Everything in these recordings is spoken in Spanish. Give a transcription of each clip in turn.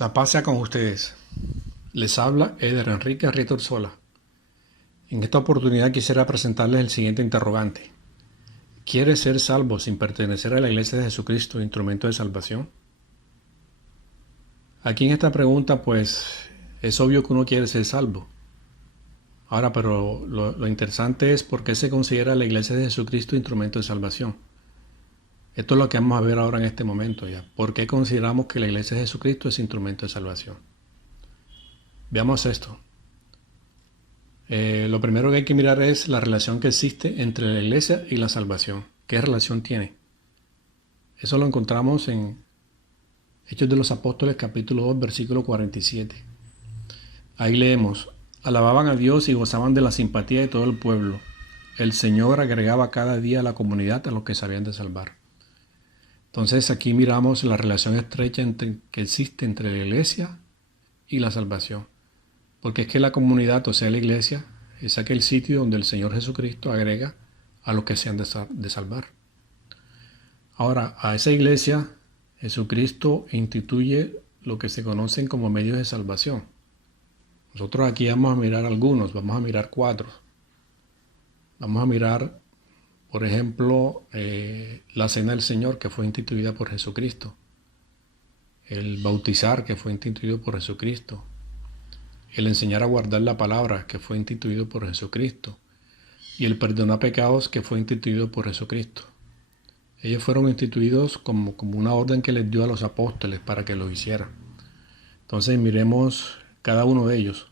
La paz sea con ustedes. Les habla Eder Enrique Ritorsola. En esta oportunidad quisiera presentarles el siguiente interrogante. ¿Quieres ser salvo sin pertenecer a la Iglesia de Jesucristo, instrumento de salvación? Aquí en esta pregunta, pues, es obvio que uno quiere ser salvo. Ahora, pero lo interesante es por qué se considera la Iglesia de Jesucristo instrumento de salvación. Esto es lo que vamos a ver ahora en este momento ya. ¿Por qué consideramos que la Iglesia de Jesucristo es instrumento de salvación? Veamos esto. Lo primero que hay que mirar es la relación que existe entre la iglesia y la salvación. ¿Qué relación tiene? Eso lo encontramos en Hechos de los Apóstoles capítulo 2 versículo 47. Ahí leemos: alababan a Dios y gozaban de la simpatía de todo el pueblo. El Señor agregaba cada día a la comunidad a los que se habían de salvar. Entonces aquí miramos la relación estrecha que existe entre la iglesia y la salvación. Porque es que la comunidad, o sea la iglesia, es aquel sitio donde el Señor Jesucristo agrega a los que se han de salvar. Ahora, a esa iglesia, Jesucristo instituye lo que se conocen como medios de salvación. Nosotros aquí vamos a mirar algunos, vamos a mirar 4. Vamos a mirar, por ejemplo, la cena del Señor, que fue instituida por Jesucristo. El bautizar, que fue instituido por Jesucristo. El enseñar a guardar la palabra, que fue instituido por Jesucristo, y el perdonar pecados, que fue instituido por Jesucristo. Ellos fueron instituidos como una orden que les dio a los apóstoles para que lo hicieran. Entonces miremos cada uno de ellos.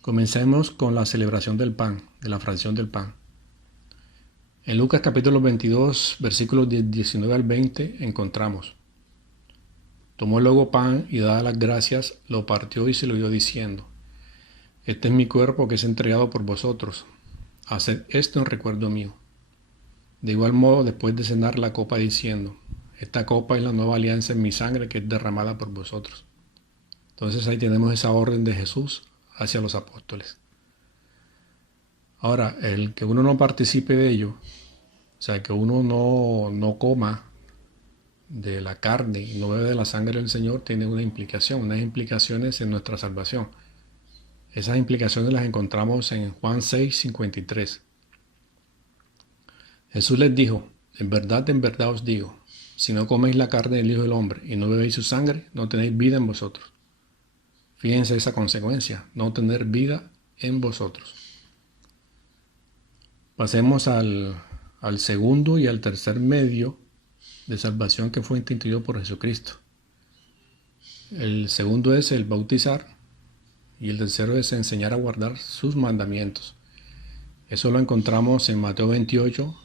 Comencemos con la celebración del pan, de la fracción del pan. En Lucas capítulo 22, versículos 19 al 20, encontramos: tomó luego pan y dadas las gracias, lo partió y se lo dio diciendo: este es mi cuerpo que es entregado por vosotros. Haced esto en recuerdo mío. De igual modo, después de cenar la copa, diciendo: esta copa es la nueva alianza en mi sangre que es derramada por vosotros. Entonces ahí tenemos esa orden de Jesús hacia los apóstoles. Ahora, el que uno no participe de ello, o sea, que uno no coma de la carne y no bebe de la sangre del Señor, tiene una implicación, unas implicaciones en nuestra salvación. Esas implicaciones las encontramos en Juan 6:53. Jesús les dijo: en verdad os digo, si no coméis la carne del Hijo del Hombre y no bebéis su sangre, no tenéis vida en vosotros. Fíjense esa consecuencia, no tener vida en vosotros. Pasemos al segundo y al tercer medio de salvación que fue instituido por Jesucristo. El segundo es el bautizar y el tercero es enseñar a guardar sus mandamientos. Eso lo encontramos en Mateo 28,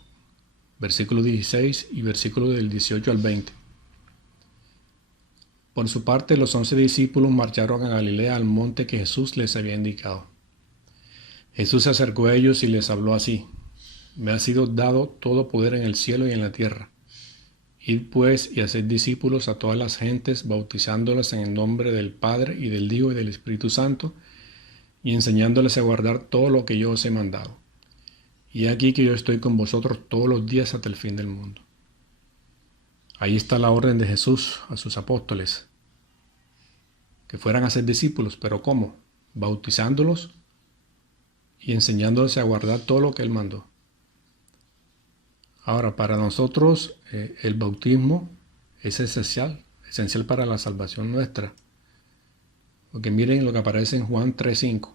versículo 16 y versículo del 18 al 20. Por su parte, los 11 discípulos marcharon a Galilea al monte que Jesús les había indicado. Jesús se acercó a ellos y les habló así: me ha sido dado todo poder en el cielo y en la tierra. Id pues y haced discípulos a todas las gentes, bautizándolas en el nombre del Padre y del Hijo y del Espíritu Santo, y enseñándoles a guardar todo lo que yo os he mandado. Y aquí que yo estoy con vosotros todos los días hasta el fin del mundo. Ahí está la orden de Jesús a sus apóstoles, que fueran a ser discípulos, pero ¿cómo? Bautizándolos y enseñándoles a guardar todo lo que Él mandó. Ahora, para nosotros el bautismo es esencial para la salvación nuestra. Porque miren lo que aparece en Juan 3:5.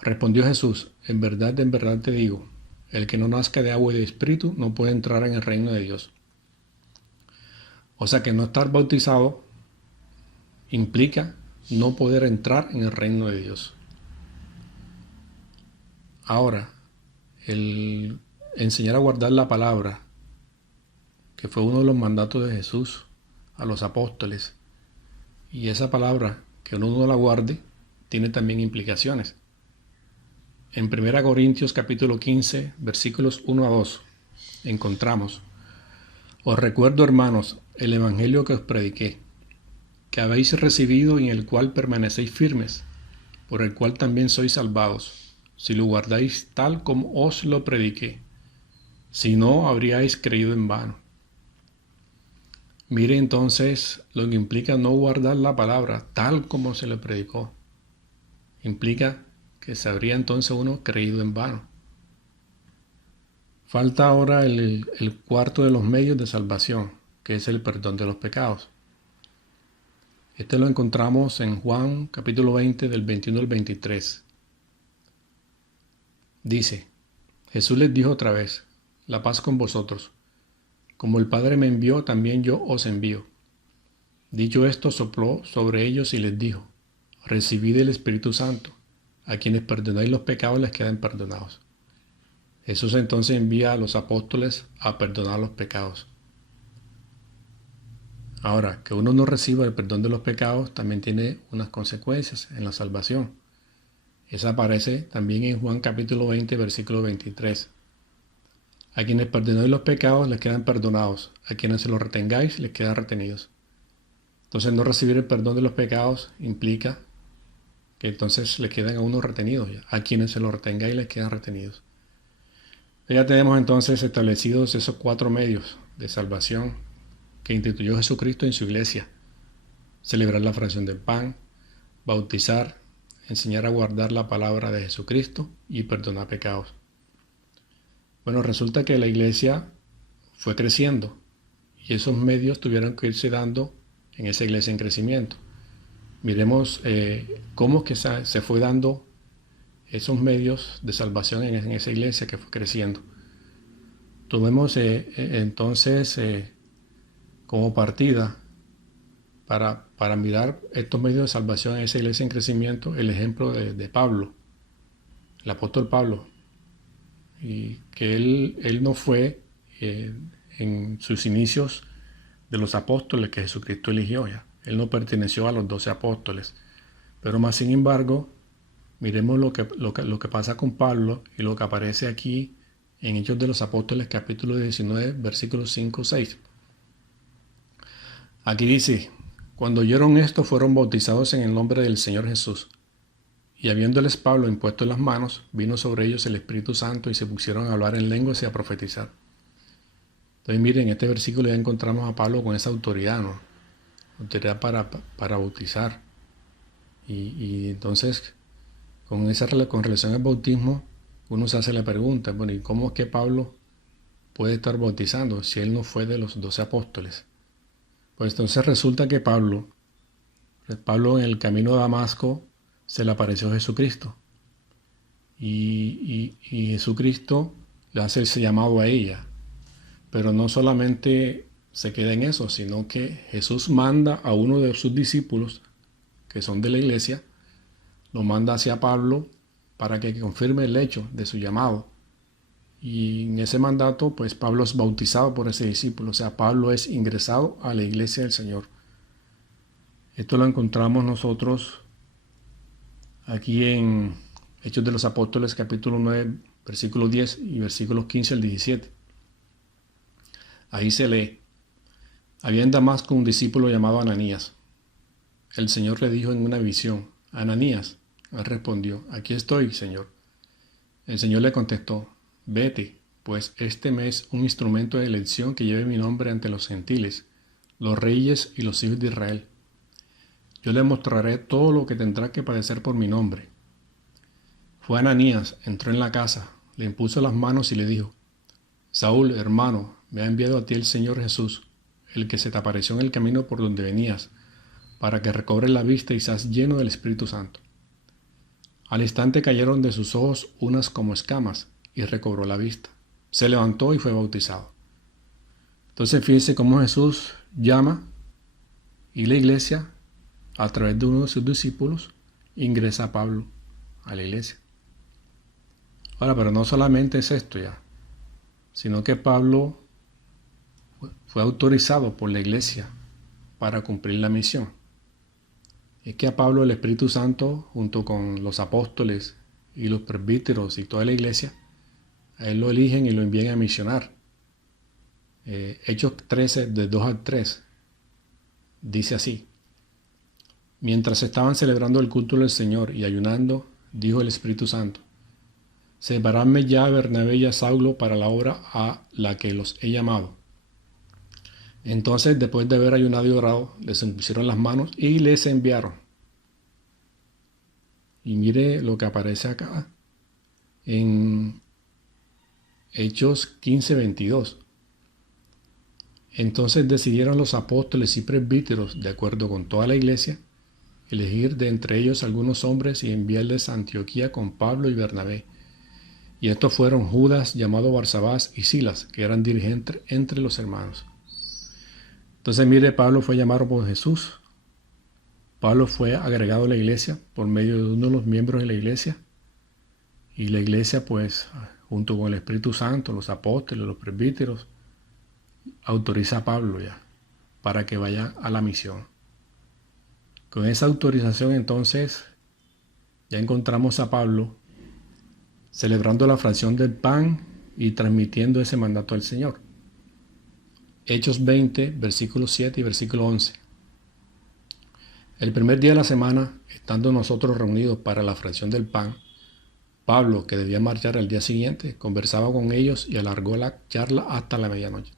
Respondió Jesús: en verdad te digo, el que no nazca de agua y de espíritu no puede entrar en el reino de Dios. O sea que no estar bautizado implica no poder entrar en el reino de Dios. Ahora, el enseñar a guardar la palabra, que fue uno de los mandatos de Jesús a los apóstoles, y esa palabra, que uno no la guarde, tiene también implicaciones. En 1 Corintios capítulo 15, versículos 1 a 2, encontramos: os recuerdo, hermanos, el evangelio que os prediqué, que habéis recibido y en el cual permanecéis firmes, por el cual también sois salvados, si lo guardáis tal como os lo prediqué. Si no, habríais creído en vano. Mire entonces lo que implica no guardar la palabra tal como se le predicó. Implica que se habría entonces uno creído en vano. Falta ahora el cuarto de los medios de salvación, que es el perdón de los pecados. Este lo encontramos en Juan capítulo 20 del 21 al 23. Dice, Jesús les dijo otra vez, la paz con vosotros. Como el Padre me envió, también yo os envío. Dicho esto, sopló sobre ellos y les dijo, recibid el Espíritu Santo. A quienes perdonáis los pecados les quedan perdonados. Jesús entonces envía a los apóstoles a perdonar los pecados. Ahora, que uno no reciba el perdón de los pecados también tiene unas consecuencias en la salvación. Esa aparece también en Juan capítulo 20, versículo 23. A quienes perdonáis los pecados les quedan perdonados, a quienes se los retengáis les quedan retenidos. Entonces no recibir el perdón de los pecados implica que entonces le quedan a uno retenidos ya. A quienes se los retengáis les quedan retenidos. Ya tenemos entonces establecidos esos 4 medios de salvación que instituyó Jesucristo en su iglesia. Celebrar la fracción del pan, bautizar, enseñar a guardar la palabra de Jesucristo y perdonar pecados. Bueno, resulta que la iglesia fue creciendo y esos medios tuvieron que irse dando en esa iglesia en crecimiento. Miremos cómo es que se fue dando esos medios de salvación en esa iglesia que fue creciendo. Tomemos entonces como partida para mirar estos medios de salvación en esa iglesia en crecimiento el ejemplo de Pablo, el apóstol Pablo, y que él no fue en sus inicios de los apóstoles que Jesucristo eligió ya. Él no perteneció a los 12 apóstoles, pero más sin embargo miremos lo que pasa con Pablo y lo que aparece aquí en Hechos de los Apóstoles capítulo 19 versículos 5-6. Aquí dice, cuando oyeron esto fueron bautizados en el nombre del Señor Jesús. Y habiéndoles Pablo impuesto las manos, vino sobre ellos el Espíritu Santo y se pusieron a hablar en lenguas y a profetizar. Entonces miren, en este versículo ya encontramos a Pablo con esa autoridad, ¿no? Autoridad para bautizar. Y entonces, con relación al bautismo, uno se hace la pregunta, bueno, ¿y cómo es que Pablo puede estar bautizando si él no fue de los 12 apóstoles? Pues entonces resulta que Pablo en el camino a Damasco se le apareció Jesucristo. Y Jesucristo le hace ese llamado a ella. Pero no solamente se queda en eso, sino que Jesús manda a uno de sus discípulos, que son de la iglesia, lo manda hacia Pablo para que confirme el hecho de su llamado. Y en ese mandato, pues Pablo es bautizado por ese discípulo, o sea, Pablo es ingresado a la iglesia del Señor. Esto lo encontramos nosotros aquí en Hechos de los Apóstoles, capítulo 9, versículos 10 y versículos 15 al 17. Ahí se lee, había en Damasco un discípulo llamado Ananías. El Señor le dijo en una visión, Ananías. Él respondió, aquí estoy, Señor. El Señor le contestó, vete, pues este me es un instrumento de elección que lleve mi nombre ante los gentiles, los reyes y los hijos de Israel. Yo le mostraré todo lo que tendrá que padecer por mi nombre. Fue Ananías, entró en la casa, le impuso las manos y le dijo, Saúl, hermano, me ha enviado a ti el Señor Jesús, el que se te apareció en el camino por donde venías, para que recobres la vista y seas lleno del Espíritu Santo. Al instante cayeron de sus ojos unas como escamas y recobró la vista. Se levantó y fue bautizado. Entonces fíjense cómo Jesús llama y la iglesia, a través de uno de sus discípulos, ingresa a Pablo a la iglesia. Ahora, pero no solamente es esto ya, sino que Pablo fue autorizado por la iglesia para cumplir la misión. Es que a Pablo el Espíritu Santo, junto con los apóstoles y los presbíteros y toda la iglesia, a él lo eligen y lo envían a misionar. Hechos 13, de 2 al 3, dice así. Mientras estaban celebrando el culto del Señor y ayunando, dijo el Espíritu Santo, separadme ya a Bernabé y a Saulo para la obra a la que los he llamado. Entonces, después de haber ayunado y orado, les impusieron las manos y les enviaron. Y mire lo que aparece acá en Hechos 15:22. Entonces decidieron los apóstoles y presbíteros, de acuerdo con toda la iglesia, elegir de entre ellos algunos hombres y enviarles a Antioquía con Pablo y Bernabé. Y estos fueron Judas, llamado Barsabás, y Silas, que eran dirigentes entre los hermanos. Entonces mire, Pablo fue llamado por Jesús. Pablo fue agregado a la iglesia por medio de uno de los miembros de la iglesia. Y la iglesia, pues, junto con el Espíritu Santo, los apóstoles, los presbíteros, autoriza a Pablo ya para que vaya a la misión. Con esa autorización, entonces, ya encontramos a Pablo celebrando la fracción del pan y transmitiendo ese mandato al Señor. Hechos 20, versículo 7 y versículo 11. El primer día de la semana, estando nosotros reunidos para la fracción del pan, Pablo, que debía marchar al día siguiente, conversaba con ellos y alargó la charla hasta la medianoche.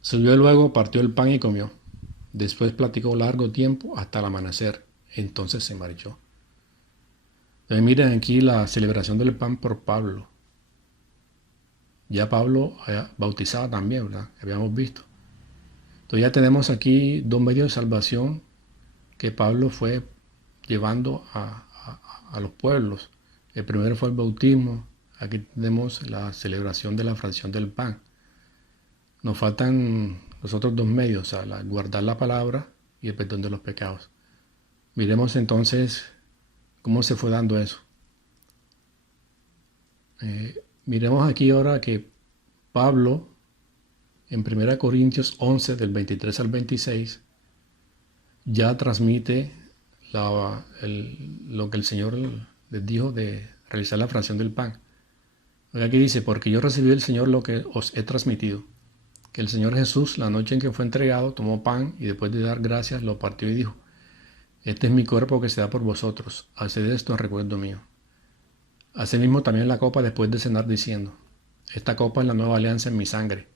Subió luego, partió el pan y comió. Después platicó largo tiempo hasta el amanecer. Entonces se marchó. Entonces miren aquí la celebración del pan por Pablo. Ya Pablo bautizaba también, ¿verdad? Habíamos visto. Entonces ya tenemos aquí dos medios de salvación que Pablo fue llevando a los pueblos. El primero fue el bautismo. Aquí tenemos la celebración de la fracción del pan. Nos faltan los otros dos medios, o sea, guardar la palabra y el perdón de los pecados. Miremos entonces cómo se fue dando eso. Miremos aquí ahora que Pablo, en 1 Corintios 11, del 23 al 26, ya transmite lo que el Señor les dijo de realizar la fracción del pan. Aquí dice, porque yo recibí del Señor lo que os he transmitido, que el Señor Jesús, la noche en que fue entregado, tomó pan y después de dar gracias lo partió y dijo, este es mi cuerpo que se da por vosotros, haced esto en recuerdo mío. Asimismo también la copa después de cenar diciendo, esta copa es la nueva alianza en mi sangre,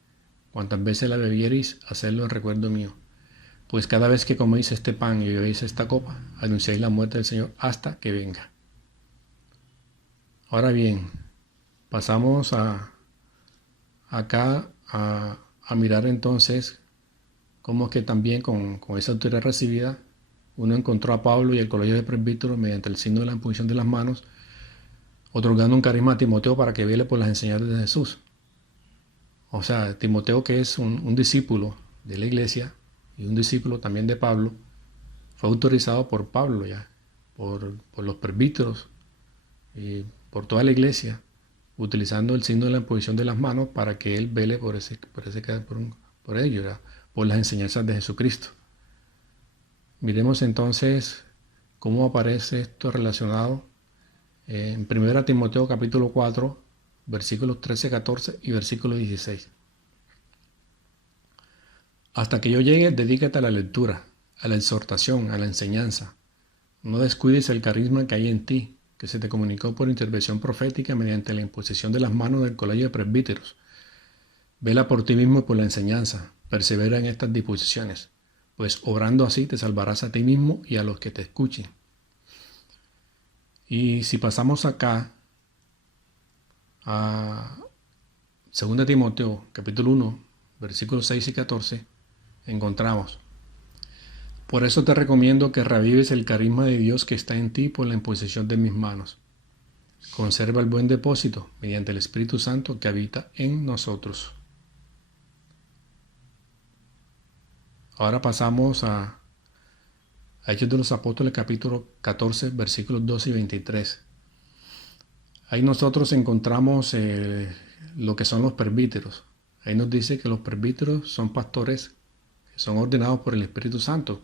cuantas veces la bebiereis, hacedlo en recuerdo mío. Pues cada vez que coméis este pan y bebéis esta copa, anunciáis la muerte del Señor hasta que venga. Ahora bien, pasamos acá a mirar entonces cómo es que también con esa autoridad recibida, uno encontró a Pablo y el colegio de presbíteros mediante el signo de la imposición de las manos, otorgando un carisma a Timoteo para que vele por las enseñanzas de Jesús. O sea, Timoteo, que es un discípulo de la iglesia y un discípulo también de Pablo, fue autorizado por Pablo ya, por los presbíteros y por toda la iglesia, utilizando el signo de la imposición de las manos para que él vele por ello, ya, por las enseñanzas de Jesucristo. Miremos entonces cómo aparece esto relacionado en 1 Timoteo capítulo 4, versículos 13, 14 y versículo 16. Hasta que yo llegue, dedícate a la lectura, a la exhortación, a la enseñanza. No descuides el carisma que hay en ti, que se te comunicó por intervención profética mediante la imposición de las manos del colegio de presbíteros. Vela por ti mismo y por la enseñanza, persevera en estas disposiciones, pues obrando así te salvarás a ti mismo y a los que te escuchen. Y si pasamos acá a 2 Timoteo, capítulo 1, versículos 6 y 14, encontramos: por eso te recomiendo que reavives el carisma de Dios que está en ti por la imposición de mis manos. Conserva el buen depósito mediante el Espíritu Santo que habita en nosotros. Ahora pasamos a Hechos de los Apóstoles, capítulo 14, versículos 12 y 23. Ahí nosotros encontramos lo que son los presbíteros. Ahí nos dice que los presbíteros son pastores que son ordenados por el Espíritu Santo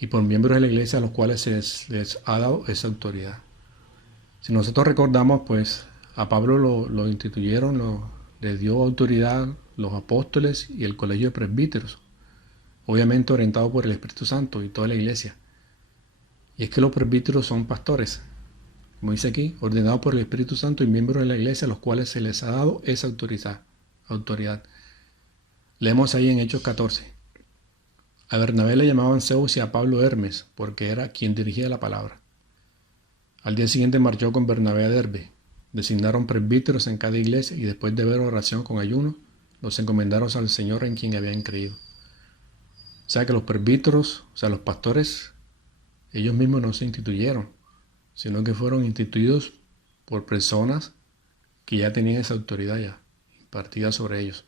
y por miembros de la iglesia a los cuales se les ha dado esa autoridad. Si nosotros recordamos, pues a Pablo lo instituyeron, le dio autoridad los apóstoles y el colegio de presbíteros, obviamente orientado por el Espíritu Santo y toda la iglesia. Y es que los presbíteros son pastores, como dice aquí, ordenados por el Espíritu Santo y miembros de la iglesia a los cuales se les ha dado esa autoridad. Leemos ahí en Hechos 14. A Bernabé le llamaban Zeus y a Pablo Hermes, porque era quien dirigía la palabra. Al día siguiente marchó con Bernabé a Derbe. Designaron presbíteros en cada iglesia y después de ver oración con ayuno, los encomendaron al Señor en quien habían creído. O sea que los presbíteros, o sea los pastores, ellos mismos no se instituyeron, sino que fueron instituidos por personas que ya tenían esa autoridad ya impartida sobre ellos.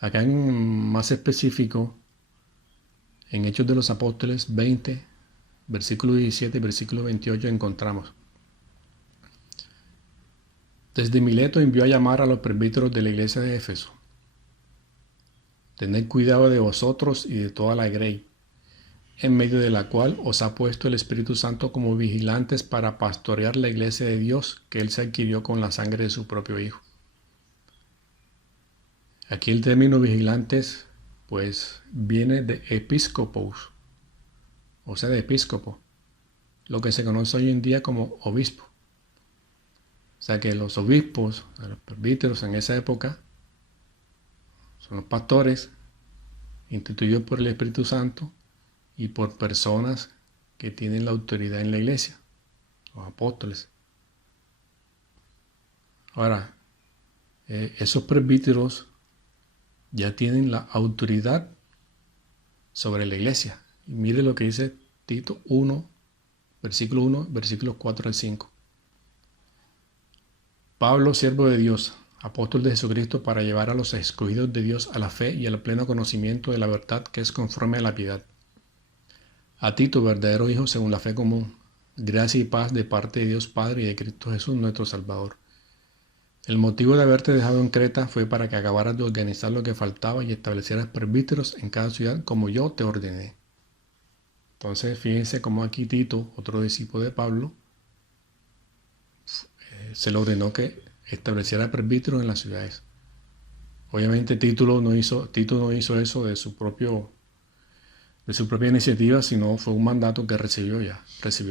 Acá en más específico, en Hechos de los Apóstoles 20, versículo 17 y versículo 28 encontramos: Desde Mileto envió a llamar a los presbíteros de la iglesia de Éfeso. Tened cuidado de vosotros y de toda la grey, en medio de la cual os ha puesto el Espíritu Santo como vigilantes para pastorear la iglesia de Dios que Él se adquirió con la sangre de su propio Hijo. Aquí el término vigilantes pues viene de episcopos, o sea de episcopo, lo que se conoce hoy en día como obispo. O sea que los obispos, los presbíteros en esa época, son los pastores instituidos por el Espíritu Santo y por personas que tienen la autoridad en la iglesia, los apóstoles. Ahora, esos presbíteros ya tienen la autoridad sobre la iglesia. Y mire lo que dice Tito 1, versículo 1, versículos 4 al 5. Pablo, siervo de Dios, apóstol de Jesucristo, para llevar a los escogidos de Dios a la fe y al pleno conocimiento de la verdad que es conforme a la piedad. A Tito, verdadero hijo según la fe común, gracia y paz de parte de Dios Padre y de Cristo Jesús nuestro Salvador. El motivo de haberte dejado en Creta fue para que acabaras de organizar lo que faltaba y establecieras presbíteros en cada ciudad como yo te ordené. Entonces fíjense cómo aquí Tito, otro discípulo de Pablo, se le ordenó que estableciera presbíteros en las ciudades. Obviamente Tito no hizo eso de su propia iniciativa, sino fue un mandato que recibió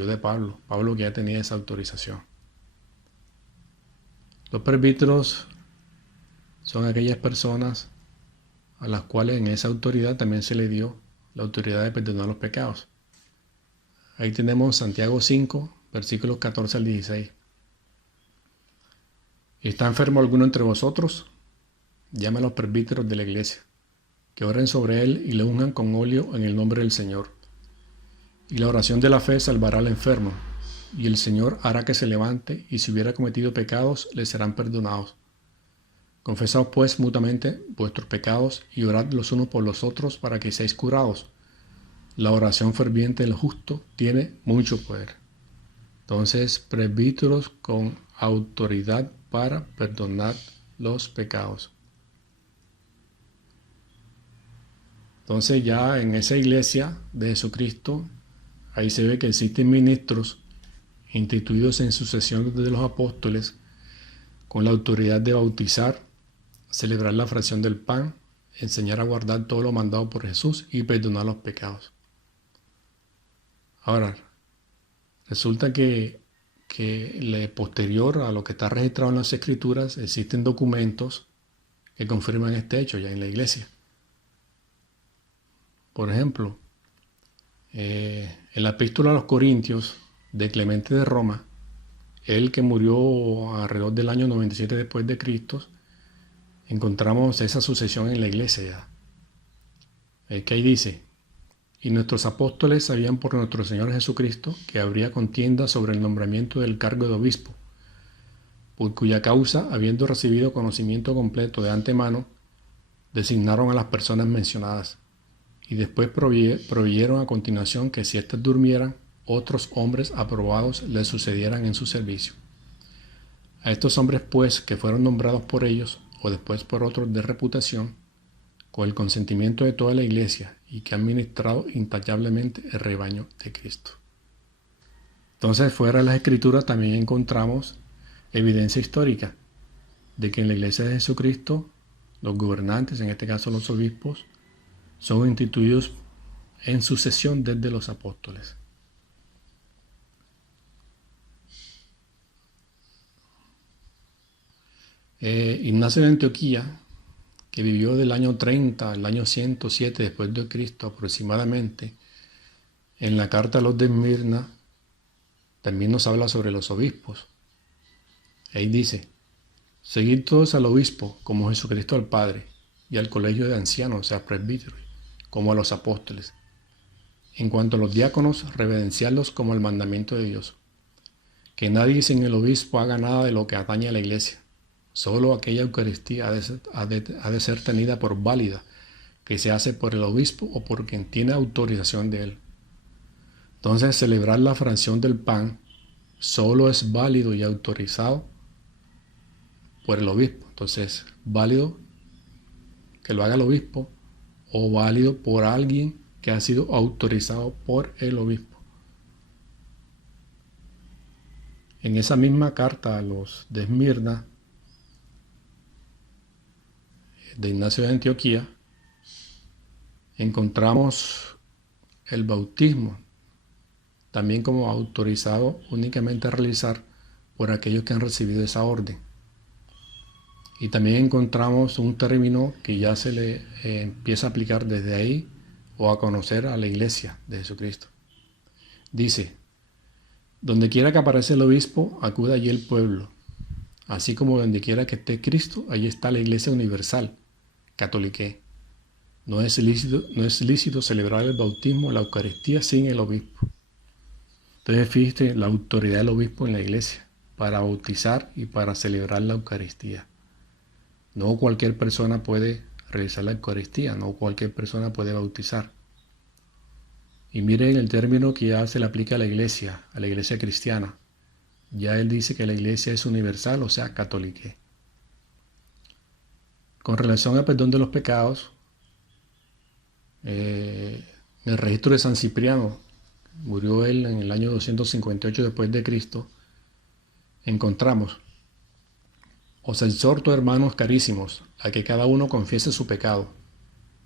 de Pablo que ya tenía esa autorización. Los presbíteros son aquellas personas a las cuales en esa autoridad también se le dio la autoridad de perdonar los pecados. Ahí tenemos Santiago 5, versículos 14 al 16. ¿Está enfermo alguno entre vosotros? Llame a los presbíteros de la iglesia, que oren sobre él y le unjan con óleo en el nombre del Señor. Y la oración de la fe salvará al enfermo, y el Señor hará que se levante, y si hubiera cometido pecados, le serán perdonados. Confesaos pues mutuamente vuestros pecados, y orad los unos por los otros para que seáis curados. La oración ferviente del justo tiene mucho poder. Entonces, presbíteros con autoridad para perdonar los pecados. Entonces ya en esa iglesia de Jesucristo, ahí se ve que existen ministros instituidos en sucesión de los apóstoles con la autoridad de bautizar, celebrar la fracción del pan, enseñar a guardar todo lo mandado por Jesús y perdonar los pecados. Ahora, resulta que posterior a lo que está registrado en las Escrituras, existen documentos que confirman este hecho ya en la iglesia. Por ejemplo, en la epístola a los Corintios de Clemente de Roma, él que murió alrededor del año 97 después de Cristo, encontramos esa sucesión en la iglesia ya. Que ahí dice: y nuestros apóstoles sabían por nuestro Señor Jesucristo que habría contienda sobre el nombramiento del cargo de obispo, por cuya causa, habiendo recibido conocimiento completo de antemano, designaron a las personas mencionadas, y después proveyeron a continuación que si éstas durmieran, otros hombres aprobados les sucedieran en su servicio. A estos hombres pues, que fueron nombrados por ellos, o después por otros de reputación, con el consentimiento de toda la iglesia, y que han ministrado intachablemente el rebaño de Cristo. Entonces, fuera de las Escrituras también encontramos evidencia histórica de que en la iglesia de Jesucristo, los gobernantes, en este caso los obispos, son instituidos en sucesión desde los apóstoles. Ignacio de Antioquía, que vivió del año 30 al año 107 después de Cristo aproximadamente, en la carta a los de Esmirna, también nos habla sobre los obispos. Ahí dice: seguid todos al obispo, como Jesucristo al Padre, y al colegio de ancianos, o sea, presbíteros, como a los apóstoles. En cuanto a los diáconos, reverenciarlos como el mandamiento de Dios. Que nadie sin el obispo haga nada de lo que atañe a la iglesia. Solo aquella Eucaristía ha de ser tenida por válida, que se hace por el obispo o por quien tiene autorización de él. Entonces, celebrar la fracción del pan solo es válido y autorizado por el obispo. Entonces, válido que lo haga el obispo o válido por alguien que ha sido autorizado por el obispo. En esa misma carta a los de Esmirna, de Ignacio de Antioquía, encontramos el bautismo también como autorizado únicamente a realizar por aquellos que han recibido esa orden. Y también encontramos un término que ya se le empieza a aplicar desde ahí o a conocer a la iglesia de Jesucristo. Dice: donde quiera que aparece el obispo, acude allí el pueblo. Así como donde quiera que esté Cristo, allí está la iglesia universal, catoliqué. No es lícito celebrar el bautismo, la Eucaristía, sin el obispo. Entonces, fíjate la autoridad del obispo en la iglesia para bautizar y para celebrar la Eucaristía. No cualquier persona puede realizar la Eucaristía, no cualquier persona puede bautizar. Y miren el término que ya se le aplica a la iglesia cristiana. Ya él dice que la iglesia es universal, o sea, catoliqué. Con relación al perdón de los pecados, en el registro de San Cipriano, murió él en el año 258 después de Cristo, encontramos: os exhorto, hermanos carísimos, a que cada uno confiese su pecado,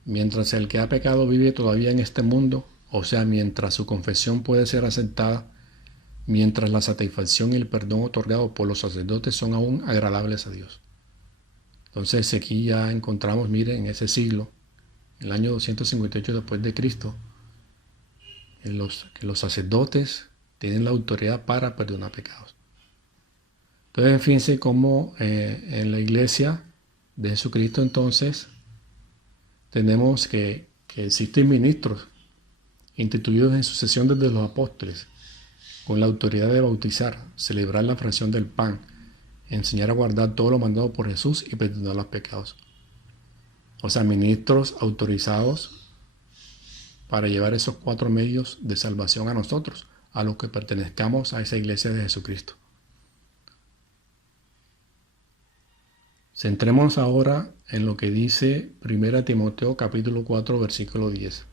mientras el que ha pecado vive todavía en este mundo, o sea, mientras su confesión puede ser aceptada, mientras la satisfacción y el perdón otorgado por los sacerdotes son aún agradables a Dios. Entonces aquí ya encontramos, miren, en ese siglo, el año 258 después de Cristo, que los sacerdotes tienen la autoridad para perdonar pecados. Entonces, fíjense cómo en la iglesia de Jesucristo entonces tenemos que existen ministros instituidos en sucesión desde los apóstoles, con la autoridad de bautizar, celebrar la fracción del pan, enseñar a guardar todo lo mandado por Jesús y perdonar los pecados. O sea, ministros autorizados para llevar esos 4 medios de salvación a nosotros, a los que pertenezcamos a esa iglesia de Jesucristo. Centrémonos ahora en lo que dice 1 Timoteo capítulo 4 versículo 10.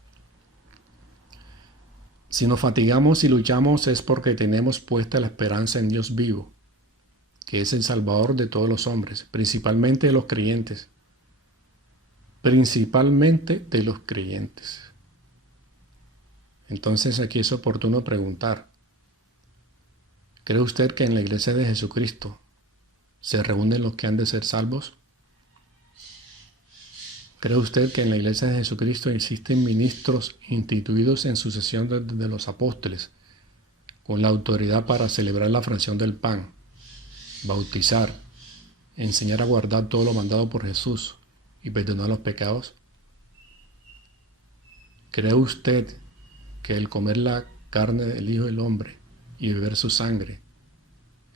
Si nos fatigamos y luchamos es porque tenemos puesta la esperanza en Dios vivo, que es el Salvador de todos los hombres, principalmente de los creyentes. Principalmente de los creyentes. Entonces aquí es oportuno preguntar: ¿cree usted que en la iglesia de Jesucristo se reúnen los que han de ser salvos? ¿Cree usted que en la iglesia de Jesucristo existen ministros instituidos en sucesión de los apóstoles, con la autoridad para celebrar la fracción del pan, bautizar, enseñar a guardar todo lo mandado por Jesús y perdonar los pecados? ¿Cree usted que el comer la carne del Hijo del Hombre y beber su sangre,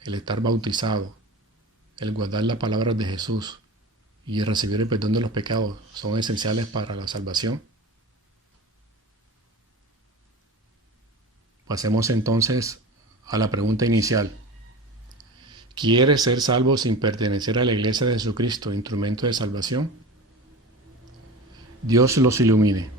el estar bautizado, el guardar las palabras de Jesús y recibir el perdón de los pecados son esenciales para la salvación? Pasemos entonces a la pregunta inicial. ¿Quieres ser salvo sin pertenecer a la iglesia de Jesucristo, instrumento de salvación? Dios los ilumine.